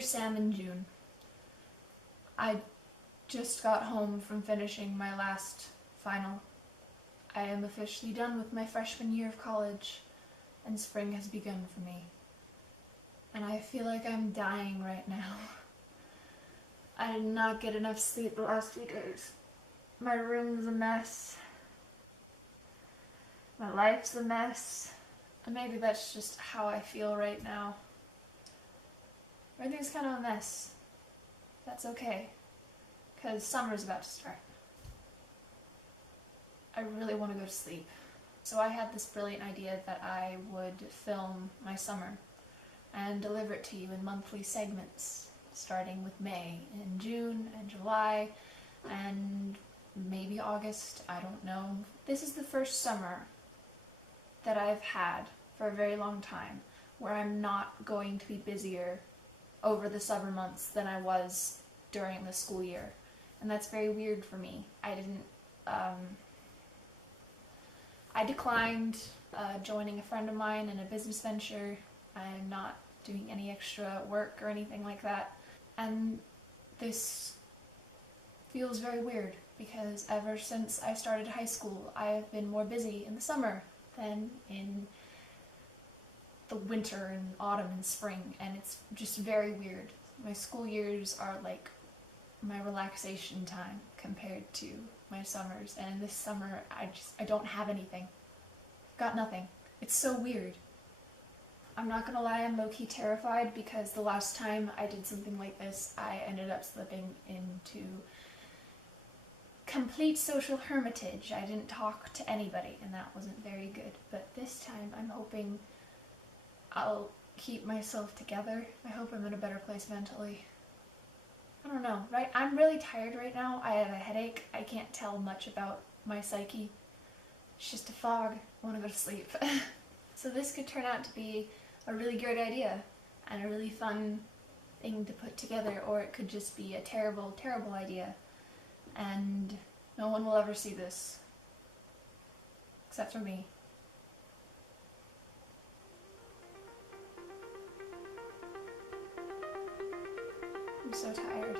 Dear Sam and June, I just got home from finishing my last final. I am officially done with my freshman year of college, and spring has begun for me. And I feel like I'm dying right now. I did not get enough sleep the last few days. My room's a mess. My life's a mess. And maybe that's just how I feel right now. Everything's kind of a mess. That's okay, because summer's about to start. I really want to go to sleep. So I had this brilliant idea that I would film my summer and deliver it to you in monthly segments, starting with May and June and July and maybe August, I don't know. This is the first summer that I've had for a very long time where I'm not going to be busier over the summer months than I was during the school year. And that's very weird for me. I declined joining a friend of mine in a business venture. I'm not doing any extra work or anything like that. And this feels very weird because ever since I started high school, I have been more busy in the summer than in the winter and autumn and spring, and it's just very weird. My school years are like my relaxation time compared to my summers, and this summer I don't have anything. Got nothing. It's so weird. I'm not gonna lie, I'm low-key terrified because the last time I did something like this, I ended up slipping into complete social hermitage. I didn't talk to anybody, and that wasn't very good. But this time I'm hoping I'll keep myself together. I hope I'm in a better place mentally. I don't know, right? I'm really tired right now. I have a headache. I can't tell much about my psyche. It's just a fog. I want to go to sleep. So this could turn out to be a really great idea and a really fun thing to put together, or it could just be a terrible, terrible idea. And no one will ever see this. Except for me. I'm so tired.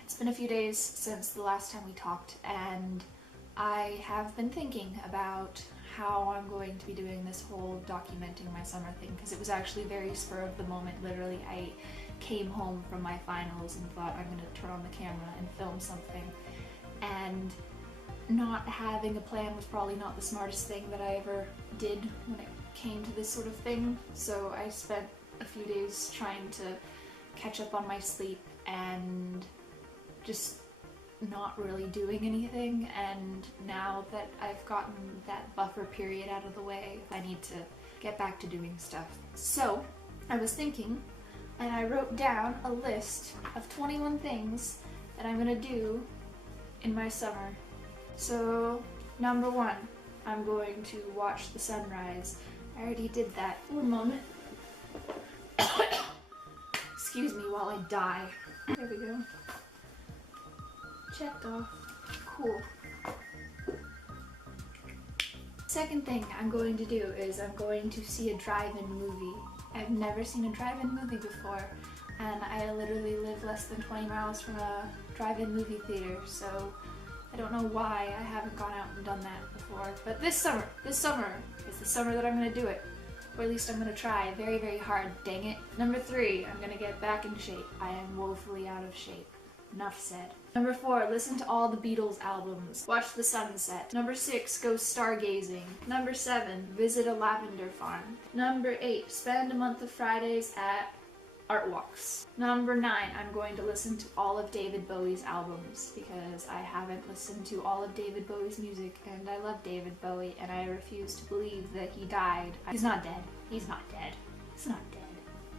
It's been a few days since the last time we talked, and I have been thinking about how I'm going to be doing this whole documenting my summer thing, because it was actually very spur of the moment. Literally, I came home from my finals and thought I'm going to turn on the camera and film something, and not having a plan was probably not the smartest thing that I ever did when it came to this sort of thing. So I spent a few days trying to catch up on my sleep and just not really doing anything, and now that I've gotten that buffer period out of the way, I need to get back to doing stuff. So I was thinking, and I wrote down a list of 21 things that I'm gonna do in my summer. So, number 1, I'm going to watch the sunrise. I already did that. One moment. Excuse me while I die. There we go. Checked off. Cool. Second thing I'm going to do is I'm going to see a drive-in movie. I've never seen a drive-in movie before, and I literally live less than 20 miles from a drive-in movie theater, so I don't know why I haven't gone out and done that before. But this summer is the summer that I'm gonna do it. Or at least I'm gonna try very, very hard, dang it. Number 3, I'm gonna get back in shape. I am woefully out of shape. Enough said. Number 4, listen to all the Beatles albums. Watch the sunset. Number 6, go stargazing. Number 7, visit a lavender farm. Number 8, spend a month of Fridays at art walks. Number 9, I'm going to listen to all of David Bowie's albums because I haven't listened to all of David Bowie's music, and I love David Bowie, and I refuse to believe that he died. He's not dead. He's not dead. He's not dead.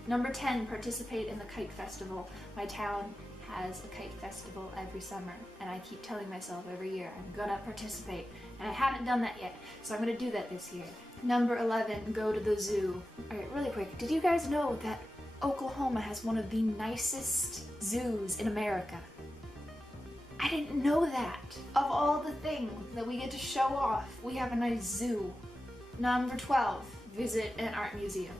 Number 10, participate in the kite festival. My town has a kite festival every summer, and I keep telling myself every year I'm gonna participate, and I haven't done that yet, so I'm gonna do that this year. Number 11, go to the zoo. Alright, really quick, did you guys know that Oklahoma has one of the nicest zoos in America? I didn't know that. Of all the things that we get to show off, we have a nice zoo. Number 12, visit an art museum.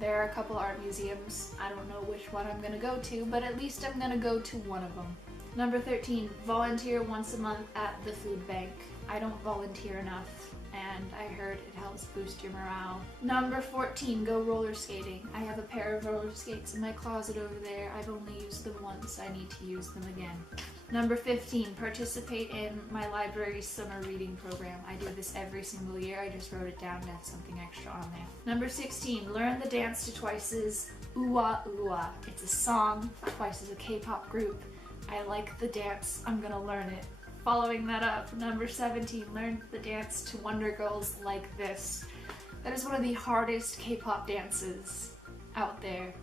There are a couple art museums. I don't know which one I'm gonna go to, but at least I'm gonna go to one of them. Number 13, volunteer once a month at the food bank. I don't volunteer enough, and I heard it helps boost your morale. Number 14, go roller skating. I have a pair of roller skates in my closet over there. I've only used them once. I need to use them again. Number 15, participate in my library's summer reading program. I do this every single year. I just wrote it down to have something extra on there. Number 16, learn the dance to Twice's Ooh-Ah Ooh-Ah. It's a song. Twice is a K-pop group. I like the dance. I'm gonna learn it. Following that up, number 17, learn the dance to Wonder Girls Like This. That is one of the hardest K-pop dances out there.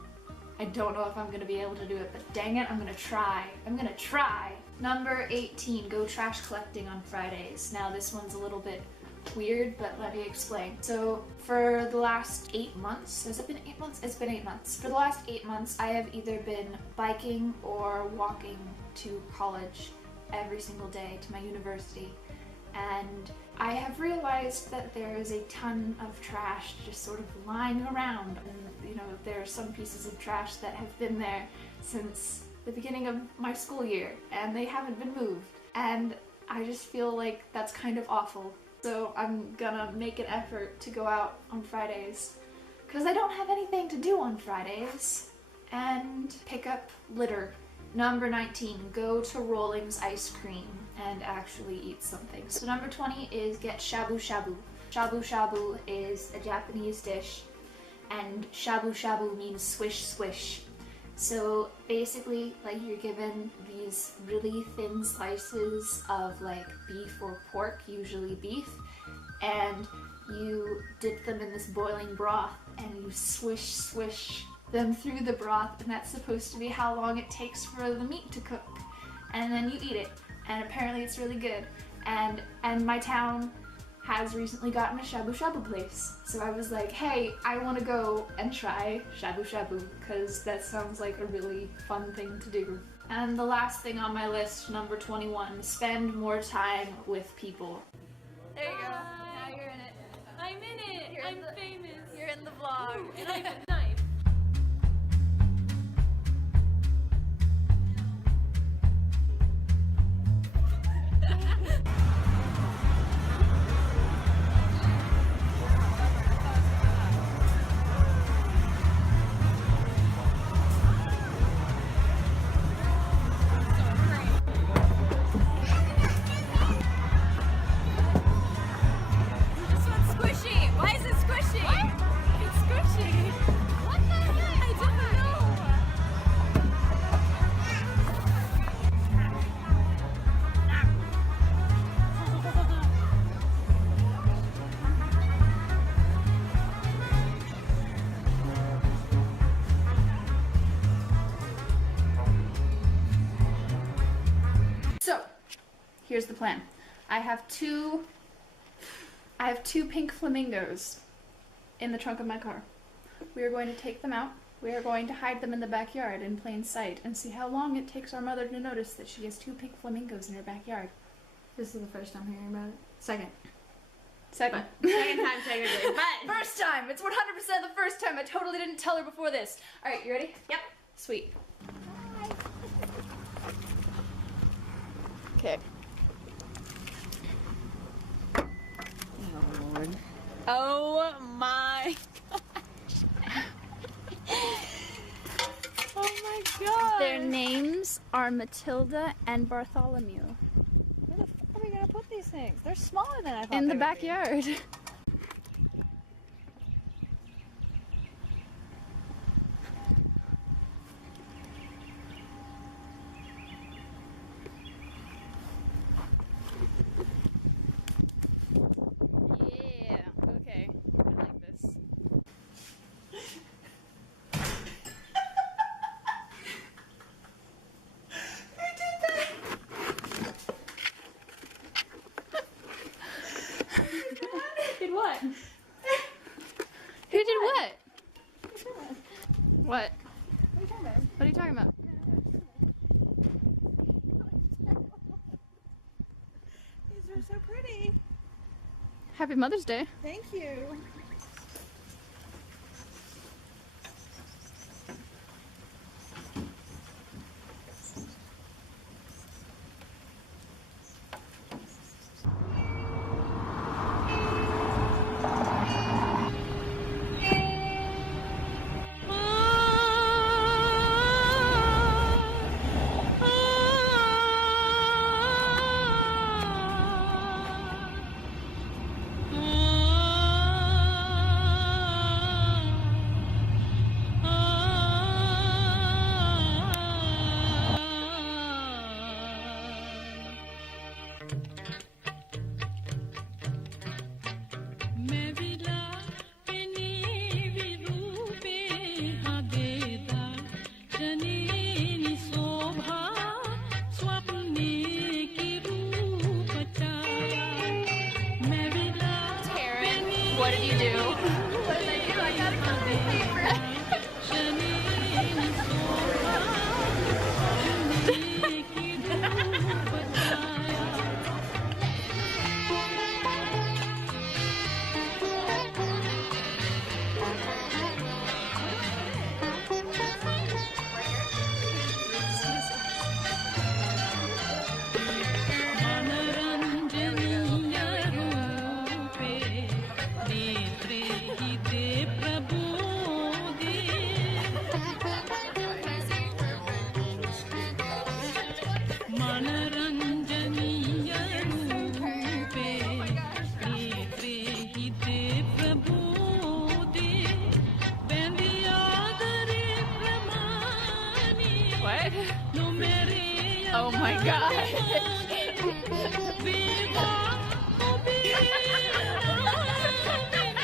I don't know if I'm gonna be able to do it, but dang it, I'm gonna try. I'm gonna try. Number 18, go trash collecting on Fridays. Now this one's a little bit weird, but let me explain. So for the last 8 months, has it been 8 months? It's been 8 months. For the last 8 months, I have either been biking or walking to college every single day to my university. And I have realized that there is a ton of trash just sort of lying around. And, you know, there are some pieces of trash that have been there since the beginning of my school year, and they haven't been moved. And I just feel like that's kind of awful. So I'm gonna make an effort to go out on Fridays, because I don't have anything to do on Fridays, and pick up litter. Number 19, go to Rolling's Ice Cream and actually eat something. So number 20 is get shabu shabu. Shabu shabu is a Japanese dish, and shabu shabu means swish swish. So basically, like, you're given these really thin slices of like beef or pork, usually beef, and you dip them in this boiling broth and you swish swish them through the broth, and that's supposed to be how long it takes for the meat to cook. And then you eat it, and apparently it's really good. And my town has recently gotten a shabu shabu place. So I was like, hey, I want to go and try shabu shabu, because that sounds like a really fun thing to do. And the last thing on my list, number 21, spend more time with people. There you go. Hi. Now you're in it. I'm in it. You're I'm in the- famous. You're in the vlog. Ooh, and I have a knife. This one's squishy. Why is it squishy? What? It's squishy. So, here's the plan. I have two pink flamingos in the trunk of my car. We are going to take them out. We are going to hide them in the backyard in plain sight and see how long it takes our mother to notice that she has two pink flamingos in her backyard. This is the first time hearing about it. Second. Second time technically, but First time! It's 100% the first time. I totally didn't tell her before this. Alright, you ready? Yep. Sweet. Okay. oh Lord. Oh my gosh. Oh my god. Their names are Matilda and Bartholomew. Where the fuck are we gonna put these things? They're smaller than I thought. In the they would be. backyard. Yeah, okay. I like this. Did what? Who did what? What? What are you talking about? What are you talking about? These are so pretty. Happy Mother's Day. Thank you. What did you do? What did I do? I got a copy of paper. What? Oh my god.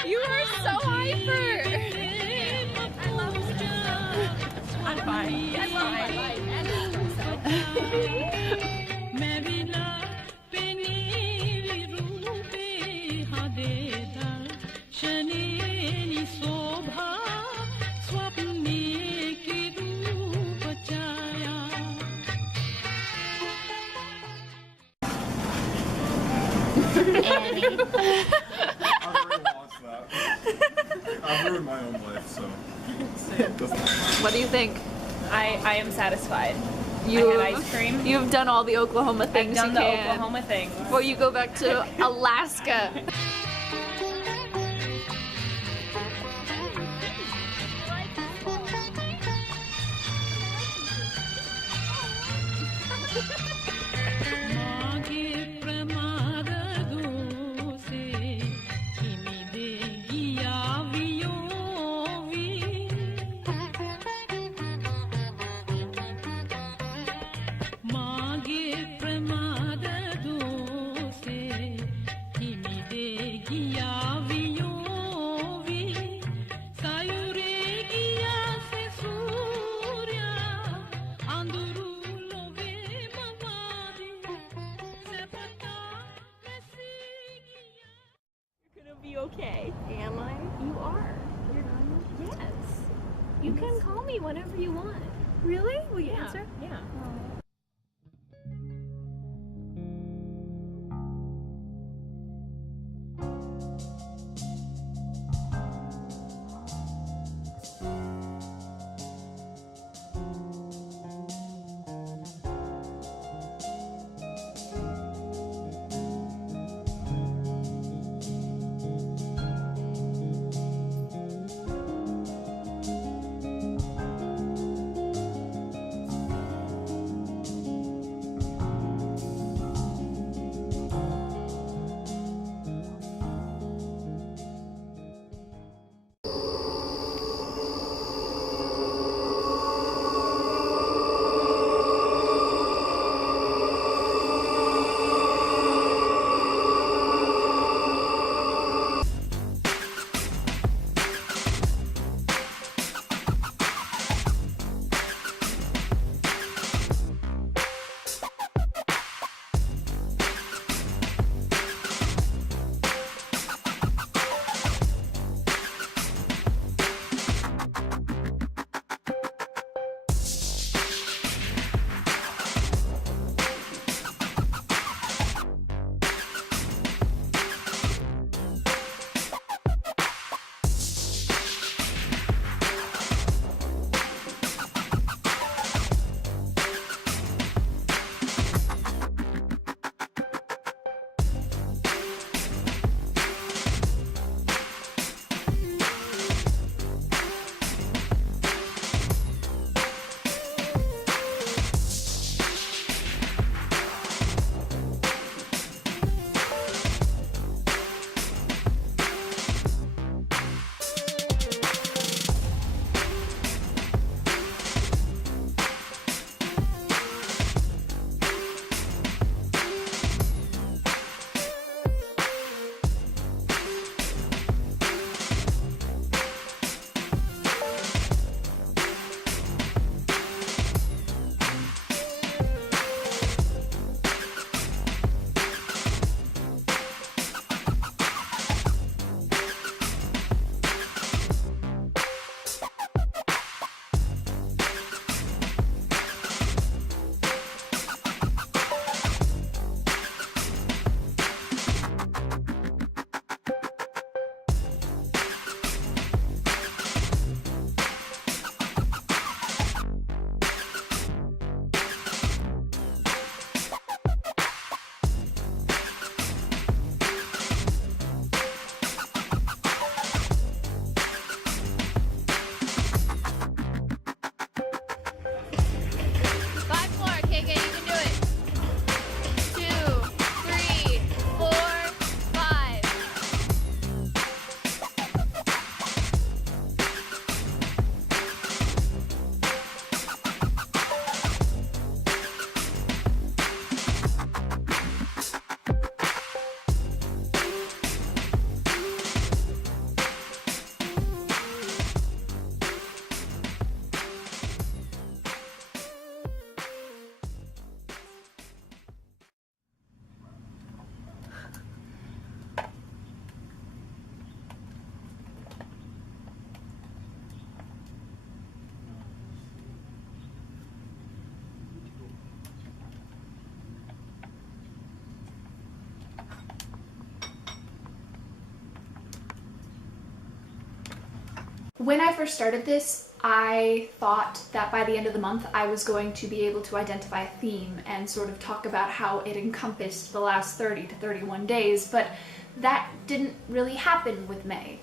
You are so hyper. I love this. I'm fine. I love my life. Annie. I've already watched that. I've ruined my own life, so. What do you think? I am satisfied. You I had ice cream. You've done all the Oklahoma things I've done you the can Oklahoma thing. before you go back to Alaska. you okay? Am I? You are. You're normal? Yes. You can call me whenever you want. Really? Will you Yeah. answer? Yeah. When I first started this, I thought that by the end of the month I was going to be able to identify a theme and sort of talk about how it encompassed the last 30 to 31 days, but that didn't really happen with May.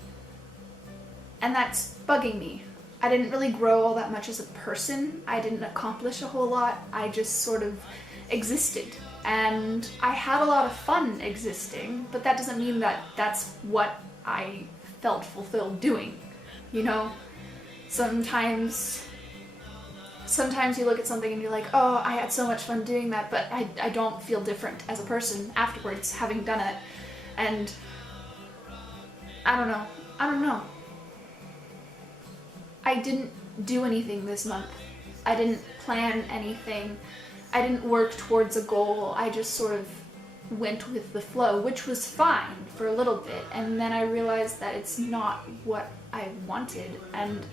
And that's bugging me. I didn't really grow all that much as a person. I didn't accomplish a whole lot. I just sort of existed. And I had a lot of fun existing, but that doesn't mean that that's what I felt fulfilled doing. You know, sometimes you look at something and you're like, oh, I had so much fun doing that, but I don't feel different as a person afterwards, having done it. And I don't know. I didn't do anything this month. I didn't plan anything. I didn't work towards a goal. I just sort of went with the flow, which was fine for a little bit, and then I realized that it's not what I wanted, and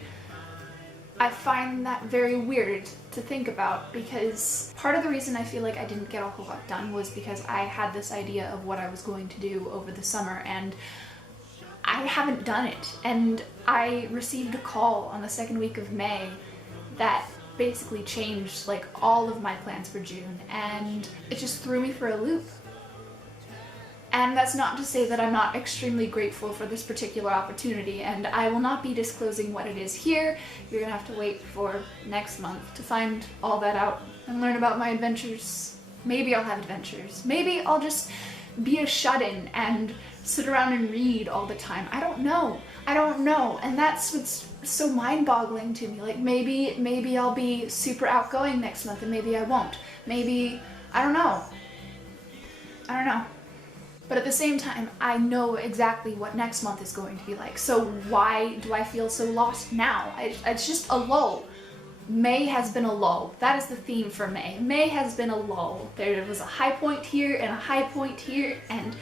I find that very weird to think about, because part of the reason I feel like I didn't get a whole lot done was because I had this idea of what I was going to do over the summer, and I haven't done it. And I received a call on the second week of May that basically changed like all of my plans for June, and it just threw me for a loop. And that's not to say that I'm not extremely grateful for this particular opportunity, and I will not be disclosing what it is here. You're gonna have to wait for next month to find all that out and learn about my adventures. Maybe I'll have adventures. Maybe I'll just be a shut-in and sit around and read all the time. I don't know. I don't know. And that's what's so mind-boggling to me. Like maybe I'll be super outgoing next month and maybe I won't. Maybe, I don't know. I don't know. But at the same time, I know exactly what next month is going to be like. So why do I feel so lost now? It's just a lull. May has been a lull. That is the theme for May. May has been a lull. There was a high point here and a high point here, and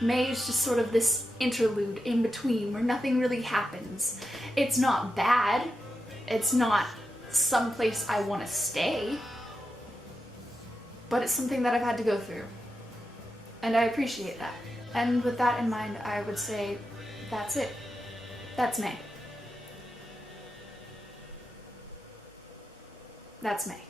May is just sort of this interlude in between where nothing really happens. It's not bad. It's not someplace I want to stay. But it's something that I've had to go through. And I appreciate that. And with that in mind, I would say that's it. That's May. That's May.